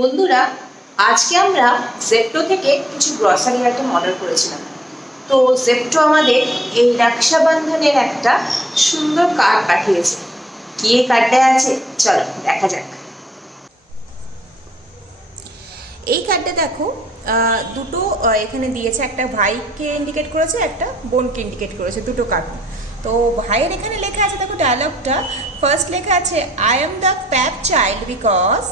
বন্ধুরা, আজকে আমরা জেপ্টো থেকে কিছু গ্রসারি আইটেম অর্ডার করেছিলাম। তো জেপ্টো আমাদের এই রক্ষাবন্ধনের একটা সুন্দর কার্ড পাঠিয়েছে। কি এই কার্ডটায় আছে চলো দেখা যাক। এই কার্ডটা দেখো, দুটো এখানে দিয়েছে, একটা ভাইকে ইন্ডিকেট করেছে, একটা বোনকে ইন্ডিকেট করেছে, দুটো কার্ড। তো ভাইয়ের এখানে লেখা আছে, দেখো ডায়লগটা ফার্স্ট লেখা আছে, I am the pap child because,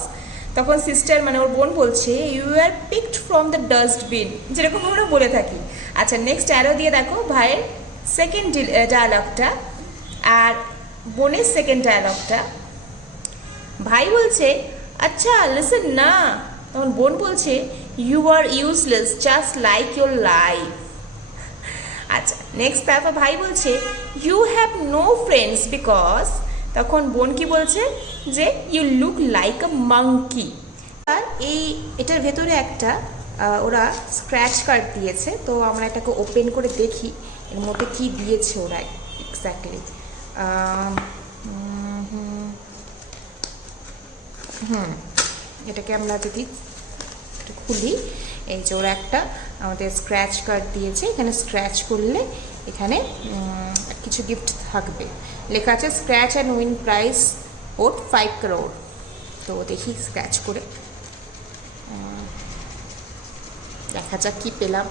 তখন সিস্টার মানে ওর বোন বলছে, you are picked from the dustbin, যেরকম আমরা বলে থাকি। আচ্ছা, নেক্সট অ্যারো দিয়ে দেখো ভাইয়ের সেকেন্ড ডায়লগটা আর বোনের সেকেন্ড ডায়লগটা। ভাই বলছে, আচ্ছা লিসেন না, তখন বোন বলছে, you are useless just like your life. আচ্ছা, নেক্সট তারপর ভাই বলছে, you have no friends because, তখন বোন কি বলছে যে you look like a monkey. আর এটার ভেতরে একটা ওরা স্ক্র্যাচ কার্ড দিয়েছে, তো আমরা এটাকে ওপেন করে দেখি এর মধ্যে কি দিয়েছে ওরা এক্স্যাক্টলি। এটাকে আমরা যদি খুলি, এই যে ওরা একটা আমাদের স্ক্র্যাচ কার্ড দিয়েছে, এখানে স্ক্র্যাচ করলে এখানে কিছু গিফট থাকবে, লেখা আছে scratch and win prize worth 5 crore। তো দেখি স্ক্র্যাচ করে দেখা যাক কি পেলাম।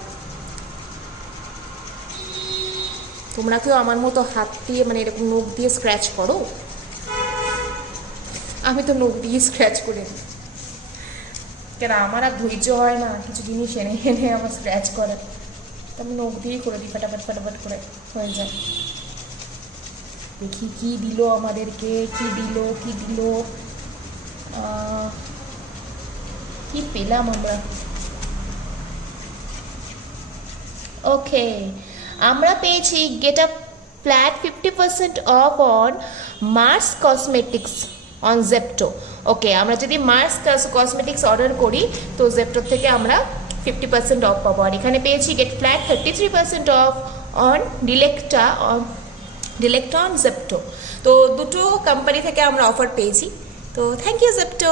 তোমরা কেউ আমার মতো হাত দিয়ে মানে এরকম নখ দিয়ে স্ক্র্যাচ করো? আমি তো নখ দিয়ে স্ক্র্যাচ করে দিই, কেন আমার আর ধৈর্য হয় না কিছু জিনিস এনে এনে আমার স্ক্র্যাচ করে, তো আমি নখ দিয়েই করে দিই, ফাটাফাট ফাটাফাট করে হয়ে যায়। দেখি কি দিল আমাদেরকে, কি দিল কি পেলাম আমরা। ওকে, আমরা পেয়েছি get a flat 50% off on Mars cosmetics on Zepto. Okay, আমরা যদি মার্স কসমেটিক্স অর্ডার করি তো জেপ্টোর থেকে আমরা 50% অফ পাবো। আর এখানে পেয়েছি get flat 33% off on Delecta on Zepto. তো দুটো কোম্পানি থেকে আমরা অফার পেয়েছি। তো থ্যাংক ইউ জেপ্টো।